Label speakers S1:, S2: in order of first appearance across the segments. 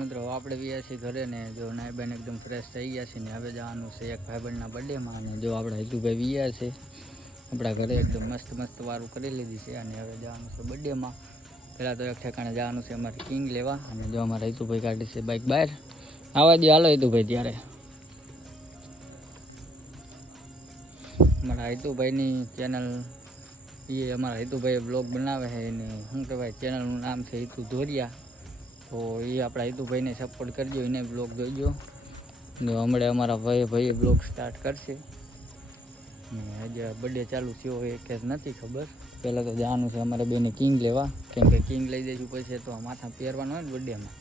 S1: મિત્રો, આપણે ગયા છીએ ઘરે ને જો નાઈબેન એકદમ ફ્રેશ થઈ ગયા છે ને હવે જવાનું છે એક ભાઈબંધના બર્થડેમાં અને જો આપણે હિતુભાઈ વિયા છે, આપણા ઘરે એકદમ મસ્ત મસ્ત વારું કરી લીધી છે અને હવે જવાનું છે બર્થડેમાં પહેલાં તો એક ઠેકાણે જવાનું છે અમારે કિંગ લેવા અને જો અમારે હિતુભાઈ કાઢી છે બાઇક બહાર. આવા દે હાલો હિતુભાઈ, ત્યારે. અમારા હિતુભાઈની ચેનલ એ અમારા હિતુભાઈ બ્લોગ બનાવે છે એને શું કહેવાય ચેનલનું નામ છે હિતુ ધોરિયા. તો એ આપણા હિતુભાઈને સપોર્ટ કરજો, એને બ્લોગ જોઈજો ને હમણાં અમારા ભાઈ ભાઈએ બ્લોગ સ્ટાર્ટ કરશે. ને હજી બર્થડે ચાલુ થયો હોય કે નથી ખબર. પહેલાં તો જવાનું છે અમારે બેને કિંગ લેવા. કેમ કે કિંગ લઈ જઈશું પછી તો માથા પહેરવાનું હોય ને બર્થડેમાં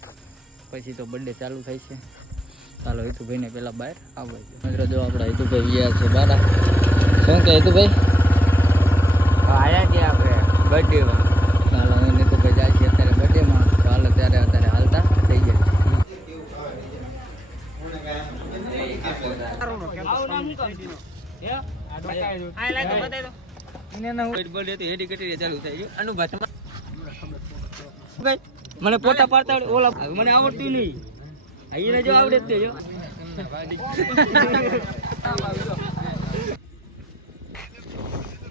S1: પછી તો બર્થડે ચાલુ થાય છે. ચાલો હિતુભાઈને પહેલાં બહાર આવવા મિત્રો, જો આપણા હિતુભાઈ ગયા છે બારા. શું કે હિતુભાઈ આવ્યા છીએ આપણે બર્થડેમાં ચાલો હિતુભાઈ જાય છે અત્યારે બર્થડેમાં તો હાલો અત્યારે હાલતા થઈ જાય
S2: મને પોતા પાડતા ઓલા મને આવડતું નહીં. અહીંયા જો આવડે જ તે જો.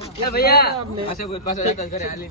S2: પોતા ભૈયા. પાછો બોલ, પાછો જતા ઘરે હાલી.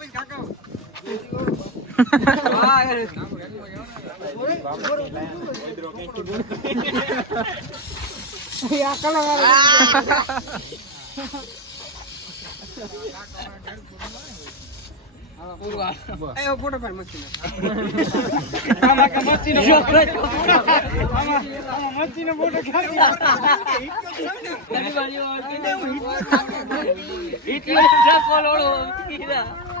S2: લાગે
S1: પિટાઈ ચાલુ થાય છે હવે ધોકા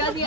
S1: લાગે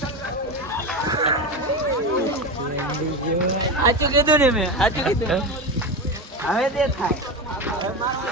S2: સાચું કીધું ને મેં સાચું કીધું. હવે તે થાય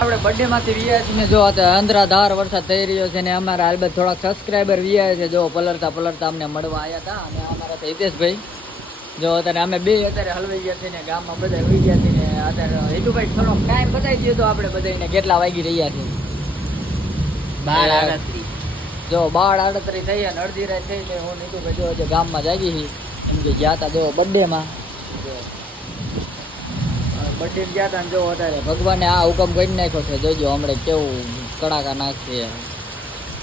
S1: આપણે બર્થડે માંથી વિયા છીએ જો અંધરાધાર વરસાદ થઈ રહ્યો છે ને અમારા હાલબત થોડાક સબસ્ક્રાઈબર વિયા છે જો પલરતા પલરતા અમને મળવા આવ્યા હતા અને અમારા હિતેશભાઈ. જો અત્યારે અમે બે અત્યારે હલવાઈ ગયા છે ને ગામમાં બધા હોઈ ગયા છે ને અત્યારે હિતુભાઈ થોડો ટાઈમ બતાવી દીધો તો આપણે બધાને કેટલા વાગી રહ્યા છીએ
S2: બાર આડત્રીસ.
S1: જો બાળ આડત્રી થઈ અને અડધી રાત થઈ ને હું નીતુભાઈ જો જે ગામમાં જાગી છીએ. એમ કે ગયા હતા જો બર્થડેમાં બર્થડે ગયા હતા જો અત્યારે ભગવાને આ હુકમ કરી નાખ્યો છે. જોજો હમણાં કેવું કડાકા નાખશે.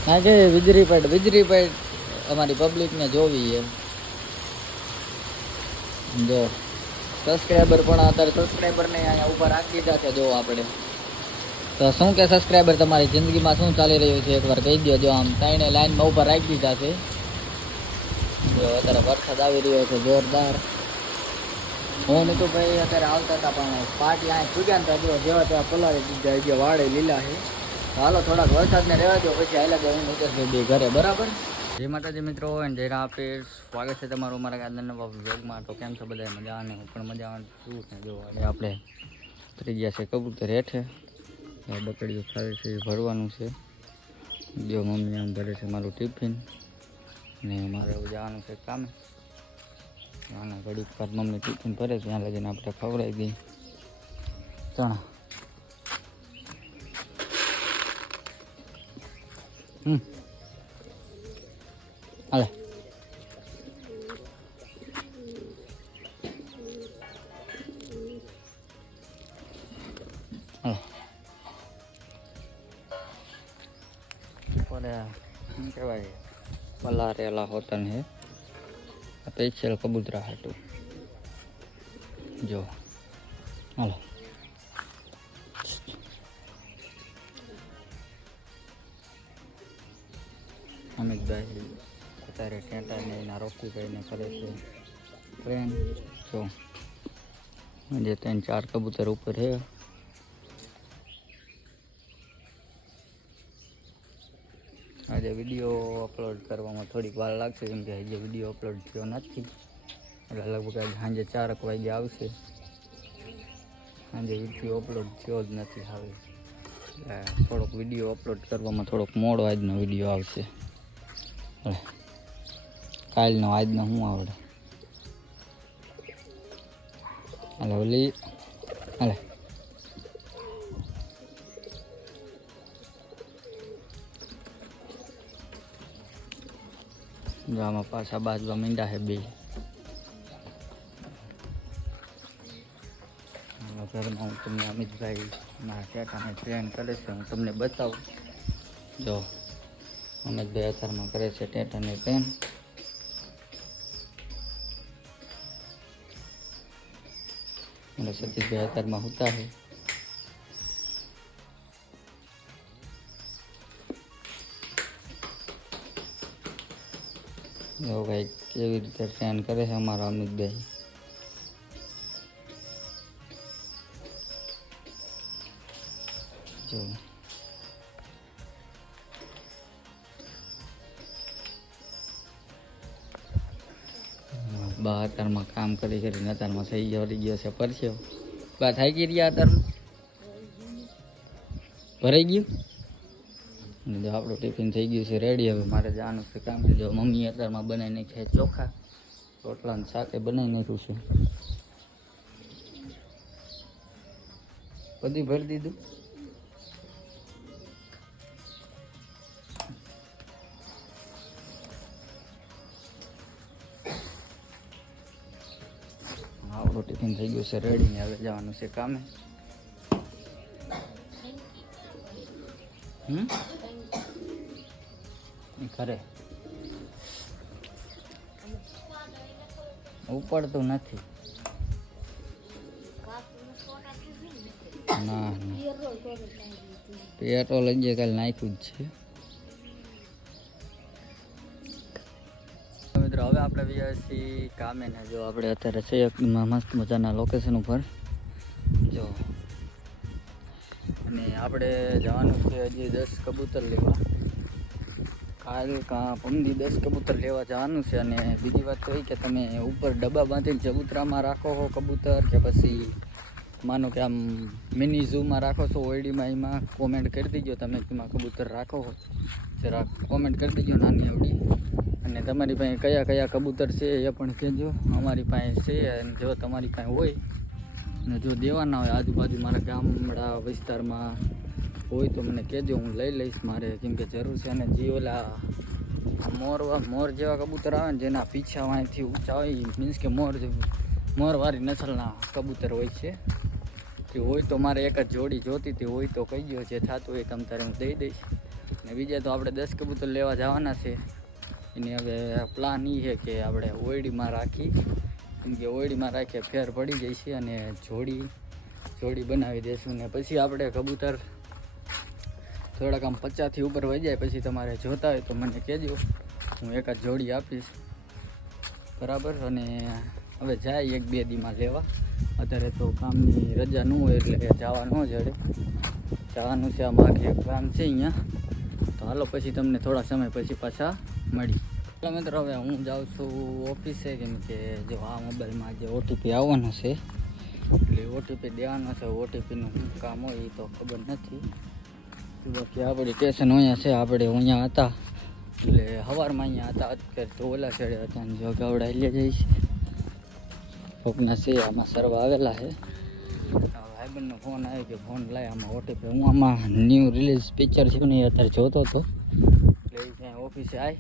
S1: ના કે વીજળી પેટ વીજળી પેટ અમારી પબ્લિકને જોવી છે જો સબસ્ક્રાઈબર પણ અત્યારે સબસ્ક્રાઈબરને અહીંયા ઊભા રાખી દીધા છે, જો આપણે. તો શું કે સબસ્ક્રાઈબર તમારી જિંદગીમાં શું ચાલી રહ્યું છે? એકવાર કહી દો જો આમ ત્રણે લાઈનમાં ઉપર રાખી દીધા છે. જો, અત્યારે વરસાદ આવી રહ્યો છે, જોરદાર. હું નીતુ ભાઈ અત્યારે આવતા હતા, પણ પાર્ટી અહીં પૂગ્યા ને તો જેવા તેવા પલાળી દીધા જે વાળે લીલા છે. હાલો થોડાક વરસાદને રહેવા દો પછી હાલે હું નીકળશે બે ઘરે, બરાબર? જય માતાજી મિત્રો, અને જય આપે સ્વાગત છે તમારું મારા ગાંધીનગર વ્લોગમાં. તો કેમ છો બધા મજા અને પણ મજા આવે શું છે જો આપણે ઉતરી ગયા છે કબૂતર હેઠે. બકડીઓ ખાવે છે, એ ભરવાનું છે. જો મમ્મી આમ ભરે છે મારું ટિફિન. ને મારે એવું જવાનું છે કામે. આના ઘડીક બાદ મમ્મી ટિફિન ભરે ત્યાં લગીને આપણે ખવડાવી દઈએ. ચણા. હમ. હાલે. શું કહેવાય? પલારેલા હોતન હે સ્પેશિયલ કબૂતરા હાટું. જો, હાલો. અમિતભાઈ અત્યારે ટેટાને એના રોકીભાઈને કરે છે ટ્રેન જો, જે ત્રણ ચાર કબૂતર ઉપર છે આજે વીડિયો અપલોડ કરવામાં થોડીક વાર લાગશે, કેમ કે હજી વીડિયો અપલોડ થયો નથી. એટલે લગભગ આજે સાંજે ચારક વાગે આવશે. સાંજે વીડિયો અપલોડ થયો જ નથી હવે. એટલે થોડોક વીડિયો અપલોડ કરવામાં થોડોક મોડો આજનો વીડિયો આવશે. એટલે કાલનો, આજનો શું આવડે? હાલે, ઓલી હાલે. આમાં પાછા બાજવા મીંડા છે બે. ઘરમાં હું તમને અમિતભાઈ મારા ટેટાને ટ્રેન કરે છે, હું તમને બતાવું. જો, અમિતભાઈ અત્યારમાં કરે છે ટેટાની ટ્રેન અને સતીશભાઈ અત્યારમાં હોતા છે જો ભાઈ, કેવી રીતે ટ્રેન કરે છે અમારા અમિતભાઈ? જો. બા અત્યારમાં કામ કરી કરીને અત્યારમાં થઈ ગયો વળી ગયો છે, પરસ્યો. બા, થાકી રહ્યા અત્યારમાં? ભરાઈ ગયું? અને જો આપણું ટિફિન થઈ ગયું છે રેડી હવે મારે જવાનું છે કામ. જો મમ્મી અત્યારમાં બનાવી નાખ્યા ચોખા, રોટલા ને શાકે બનાવી નાખ્યું છે. બધી ભરી દીધું? આપણું ટિફિન થઈ ગયું છે રેડી ને હવે જવાનું છે કામે. હમ? ઈ ઉપાડતું નથી. ના પેટ્રોલ જ કાલે નાખ્યું જ છે. મિત્રો, હવે આપણે વીઆઈસી કામે ને જો આપણે અત્યારે છે મસ્ત મજાના લોકેશન ઉપર. જો. અને આપણે જવાનું છે હજી દસ કબૂતર લેવા. કાલ કા પમદી દસ કબૂતર લેવા જવાનું છે અને બીજી વાત તો એ કે તમે ઉપર ડબ્બા બાંધીને ચબૂતરામાં રાખો છો કબૂતર કે પછી માનો કે આમ મિની ઝૂમાં રાખો છો ઓરડીમાં એમાં કોમેન્ટ કરી દેજો તમે એમાં કબૂતર રાખો છો જરા કોમેન્ટ કરી દેજો નાની એવડી અને તમારી પાસે કયા કયા કબૂતર છે એ પણ કહેજો. અમારી પાસે છે અને જો તમારી પાસે હોય, અને જો દેવાના હોય આજુબાજુ મારા ગામડા વિસ્તારમાં હોય તો મને કહેજો, હું લઈ લઈશ મારે, કેમ કે જરૂર છે. અને જે ઓલા મોર મોર જેવા કબૂતર આવે ને, જેના પીછા વાંચથી ઊંચા હોય મીન્સ કે મોર મોરવાળી નસલના કબૂતર હોય છે. તે હોય તો મારે એક જ જોડી જોતી હતી, હોય તો કહી ગયો જે થતું હોય તમ તારે હું દઈ દઈશ. ને બીજા તો આપણે દસ કબૂતર લેવા જવાના છે. એની હવે પ્લાન એ છે કે આપણે ઓયડીમાં રાખી, કેમ કે ઓયડીમાં રાખીએ ફેર પડી જાય અને જોડી જોડી બનાવી દઈશું ને પછી આપણે કબૂતર થોડાક આમ પચાસથી ઉપર વહી જાય, પછી તમારે જોતા હોય તો મને કહેજો. હું એકાદ જોડી આપીશ. બરાબર? અને હવે જાય એક બે દીમાં લેવા. અત્યારે તો કામની રજા ન હોય એટલે જવા ન જડે જવાનું છે આ માખી એક કામ છે અહીંયા. તો હાલો, પછી તમને થોડા સમય પછી પાછા મળી. મિત્રો, હવે હું જાઉં છું ઓફિસે, કેમ કે જો આ મોબાઈલમાં જે ઓટીપી આવવાનો છે. એટલે ઓટીપી દેવાનો છે. ઓટીપીનું કામ હોય એ તો ખબર નથી. બાકી આપણે સ્ટેશન અહીંયા છે, આપણે અહીંયા હતા. એટલે સવારમાં અહીંયા હતા, અત્યારે તો ઓલા સાઈડે હતા અને જો ગાવડા લે જઈશ કોકના છે, આમાં સર્વ આવેલા છે. ભાઈબંધનો ફોન આવ્યો કે ફોન લાય, આમાં ઓટીપી હું આમાં ન્યૂ રિલીઝ પિક્ચર છે ને એ અત્યારે જોતો હતો. એટલે એ ત્યાં ઓફિસે આવી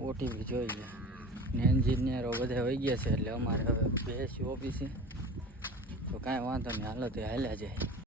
S1: ઓટીપી જોઈ લે. ને એન્જિનિયરો બધા વહી ગયા છે, એટલે અમારે હવે બેસી ઓફિસે તો કાંઈ વાંધો નહીં, હાલો તે હાલ્યા જાય.